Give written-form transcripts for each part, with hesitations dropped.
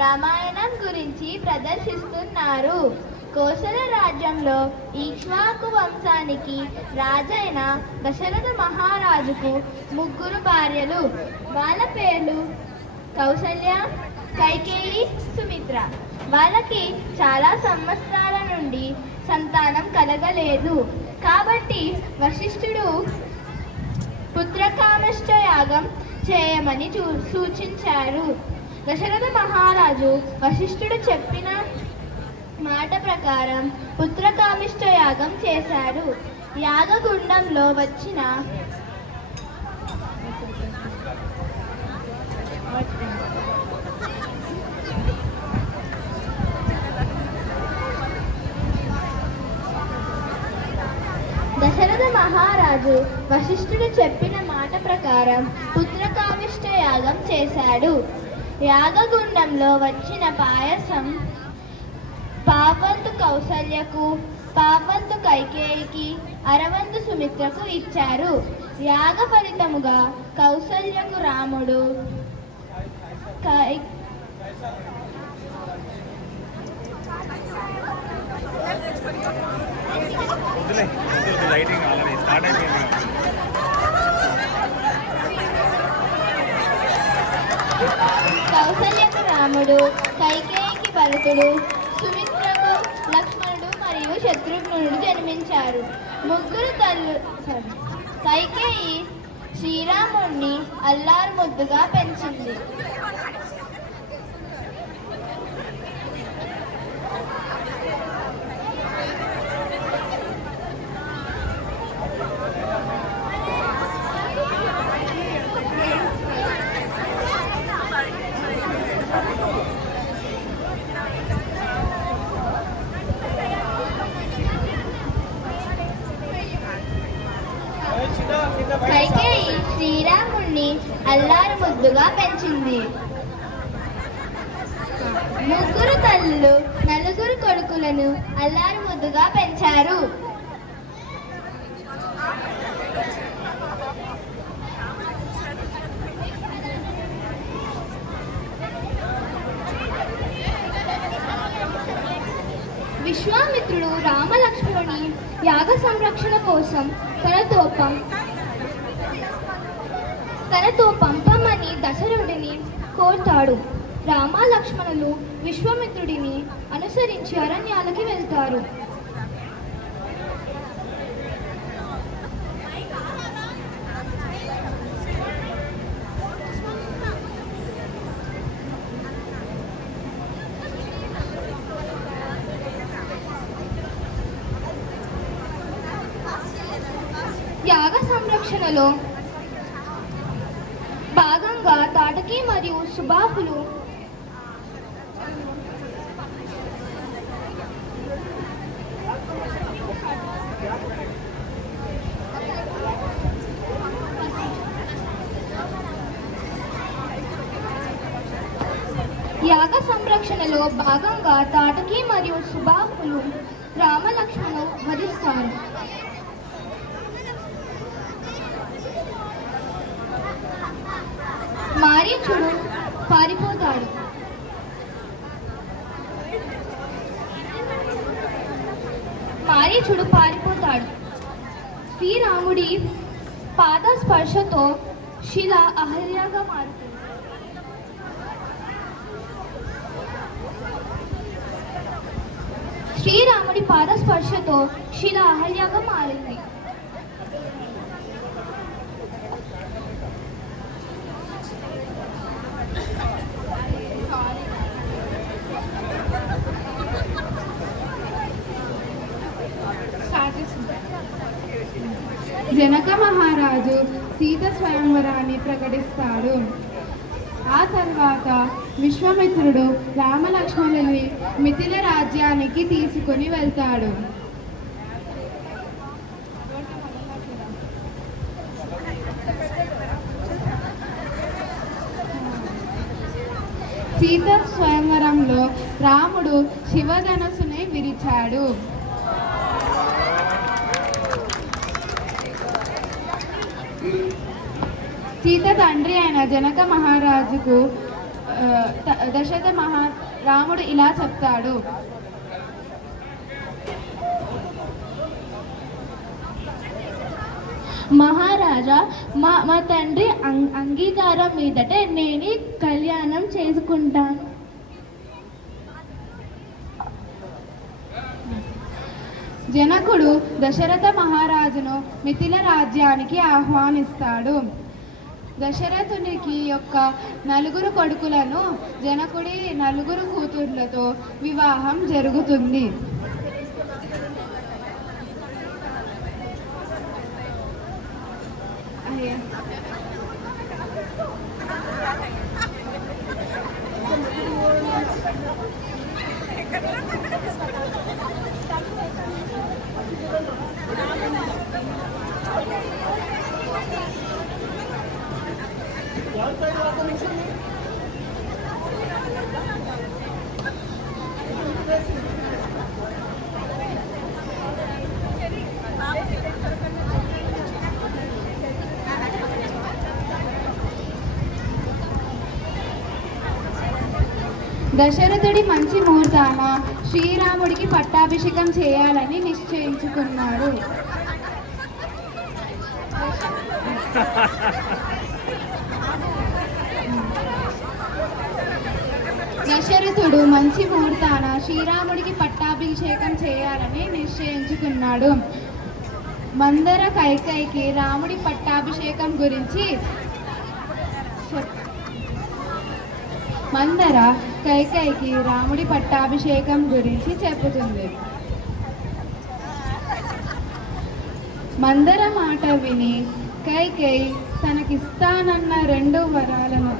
రామాయణం గురించి ప్రదర్శిస్తున్నారు. కోసల రాజ్యంలో ఈక్ష్వాకు వంశానికి రాజైన దశరథ మహారాజుకు ముగ్గురు భార్యలు. వాళ్ళ పేర్లు కౌసల్య, కైకేయి, సుమిత్ర. వాళ్ళకి చాలా సంవత్సరాల నుండి సంతానం కలగలేదు. కాబట్టి వశిష్ఠుడు పుత్రకామేష్ట యాగం చేయమని సూచించారు. దశరథ మహారాజు వశిష్ఠుడు చెప్పిన మాట ప్రకారం పుత్రకామిష్ట యాగం చేశాడు. యాగగుండంలో వచ్చిన దశరథ మహారాజు వశిష్ఠుడు చెప్పిన మాట ప్రకారం పుత్రకామిష్ట యాగం చేశాడు. యాగగుండంలో వచ్చిన పాయసం పావంతు కౌసల్యకు, పావంతు కైకేయికి, అరవంతు సుమిత్రకు ఇచ్చారు. యాగ ఫలితముగా కౌసల్యకు రాముడు, కౌసల్యకు రాముడు, కైకేయికి భరతుడు, సుమిత్రకు లక్ష్మణుడు మరియు శత్రుఘ్నుడు జన్మించారు. ముగ్గురు కైకేయి శ్రీరాముణ్ణి అల్లారు ముద్దుగా పెంచింది. కైకేయి శ్రీరాముణ్ణి అల్లారు ముద్దుగా పెంచింది. ముగ్గురు తల్లులు నలుగురు కొడుకులను అల్లారు ముద్దుగా పెంచారు. విశ్వామిత్రుడు రామలక్ష్మణుని యాగ సంరక్షణ కోసం తనతో పంపమని దశరథుడిని కోరుతాడు. రామ లక్ష్మణులు విశ్వామిత్రుడిని అనుసరించి అరణ్యాలకి వెళ్తారు. యాగ సంరక్షణలో భాగంగా తాటకి మరియు సుబాహులు రామలక్ష్మణులు వధిస్తారు. మారీచుడు పారిపోతాడు. శ్రీరాముడి పాద స్పర్శతో శిల అహల్యగా మారుతుంది. శ్రీరాముడి పాద స్పర్శతో శిల అహల్యగా మారింది. జనక మహారాజు సీత స్వయంవరాన్ని ప్రకటిస్తాడు. ఆ తర్వాత విశ్వామిత్రుడు రామలక్ష్మణుని మిథిల రాజ్యానికి తీసుకుని వెళ్తాడు. సీత స్వయంవరంలో రాముడు శివధనుసుని విరిచాడు. సీత తండ్రి అయిన జనక మహారాజుకు రాముడు ఇలా చెప్తాడు. మహారాజా, మా తండ్రి అంగీకారం మీదటే నేను కళ్యాణం చేసుకుంటాను. జనకుడు దశరథ మహారాజును మిథిల రాజ్యానికి ఆహ్వానిస్తాడు. దశరథునికి యొక్క 4 కొడుకులను జనకుడి 4 కూతుర్లతో వివాహం జరుగుతుంది. దశరథుడి మంచి ముహూర్తాన శ్రీరాముడికి పట్టాభిషేకం చేయాలని నిశ్చయించుకున్నాడు. దశరథుడు మంచి ముహూర్తాన శ్రీరాముడికి పట్టాభిషేకం చేయాలని నిశ్చయించుకున్నాడు. మందర కైకేయికి రాముడి పట్టాభిషేకం గురించి చెబుతుంది. మందర మాట విని కైకేయి తనకిస్తానన్న 2 వరాలను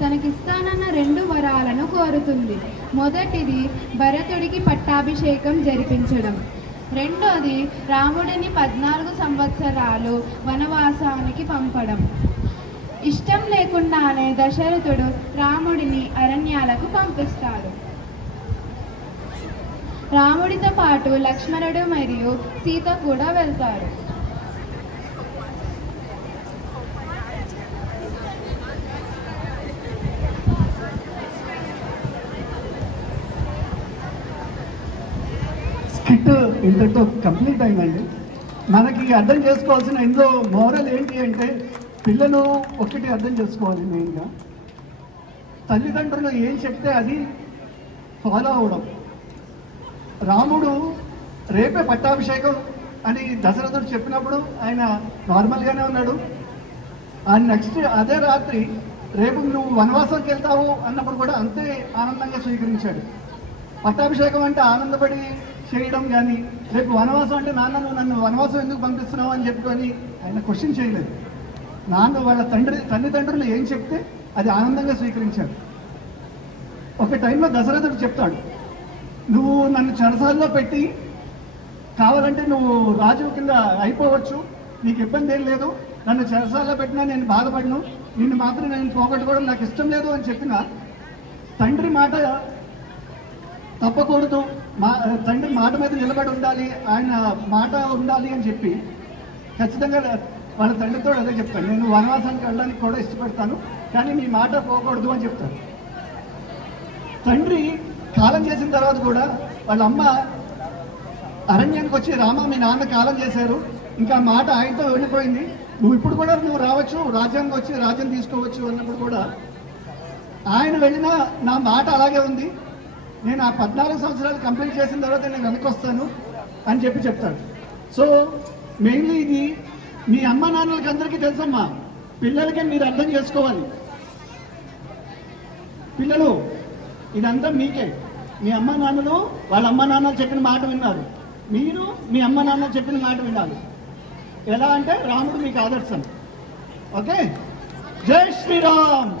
తనకిస్తానన్న 2 వరాలను కోరుతుంది. మొదటిది భరతుడికి పట్టాభిషేకం జరిపించడం. రెండోది రాముడిని 14 సంవత్సరాలు వనవాసానికి పంపడం. ఇష్టం లేకుండానే దశరథుడు రాముడిని అరణ్యాలకు పంపిస్తాడు. రాముడితో పాటు లక్ష్మణుడు మరియు సీత కూడా వెళ్తారు. స్కిట్ ఇంతటితో కంప్లీట్ అయిందండి. మనకి అర్థం చేసుకోవాల్సిన ఇందులో మోరల్ ఏంటి అంటే, పిల్లలు ఒకటి అర్థం చేసుకోవాలి. మెయిన్గా తల్లిదండ్రులు ఏం చెప్తే అది ఫాలో అవడం. రాముడు రేపే పట్టాభిషేకం అని దశరథుడు చెప్పినప్పుడు ఆయన నార్మల్గానే ఉన్నాడు. నెక్స్ట్ అదే రాత్రి రేపు నువ్వు వనవాసానికి వెళ్తావు అన్నప్పుడు కూడా అంతే ఆనందంగా స్వీకరించాడు. పట్టాభిషేకం అంటే ఆనందపడి చేయడం కానీ, రేపు వనవాసం అంటే నాన్న నువ్వు నన్ను వనవాసం ఎందుకు పంపిస్తున్నావు అని చెప్పుకొని ఆయన క్వశ్చన్ చేయలేదు. నాన్న వాళ్ళ తల్లిదండ్రులు ఏం చెప్తే అది ఆనందంగా స్వీకరించాడు. ఒక టైంలో దశరథుడు చెప్తాడు, నువ్వు నన్ను చెరసాల్లో పెట్టి కావాలంటే నువ్వు రాజు కింద అయిపోవచ్చు, నీకు ఇబ్బంది ఏం లేదు, నన్ను చెరసాల్లో పెట్టినా నేను బాధపడను, నిన్ను మాత్రం నేను పోగొట్టుకోవడం నాకు ఇష్టం లేదు అని చెప్పిన తండ్రి మాట తప్పకూడదు, తండ్రి మాట మీద నిలబడి ఉండాలి, ఆయన మాట ఉండాలి అని చెప్పి ఖచ్చితంగా వాళ్ళ తండ్రితో అదే చెప్తాను, నేను వనవాసానికి వెళ్ళడానికి కూడా ఇష్టపడతాను, కానీ మీ మాట పోకూడదు అని చెప్తాను. తండ్రి కాలం చేసిన తర్వాత కూడా వాళ్ళ అమ్మ అరణ్యానికి వచ్చి, రామ మీ నాన్న కాలం చేశారు, ఇంకా మాట ఆయనతో వెళ్ళిపోయింది, నువ్వు ఇప్పుడు కూడా నువ్వు రావచ్చు, రాజ్యానికి వచ్చి రాజ్యం తీసుకోవచ్చు అన్నప్పుడు కూడా ఆయన వెళ్ళినా నా మాట అలాగే ఉంది, నేను ఆ 14 సంవత్సరాలు కంప్లీట్ చేసిన తర్వాత నేను వెనక్కి వస్తాను అని చెప్తాడు. సో మెయిన్లీ ఇది మీ అమ్మ నాన్నలకి అందరికీ తెలుసమ్మా, పిల్లలకే మీరు అర్థం చేసుకోవాలి. పిల్లలు ఇదంతా మీకే, మీ అమ్మ నాన్నలు వాళ్ళ అమ్మ నాన్నలు చెప్పిన మాట విన్నారు, మీరు మీ అమ్మ నాన్న చెప్పిన మాట వినాలి. ఎలా అంటే రాముడు మీకు ఆదర్శం. ఓకే, జై శ్రీరామ్.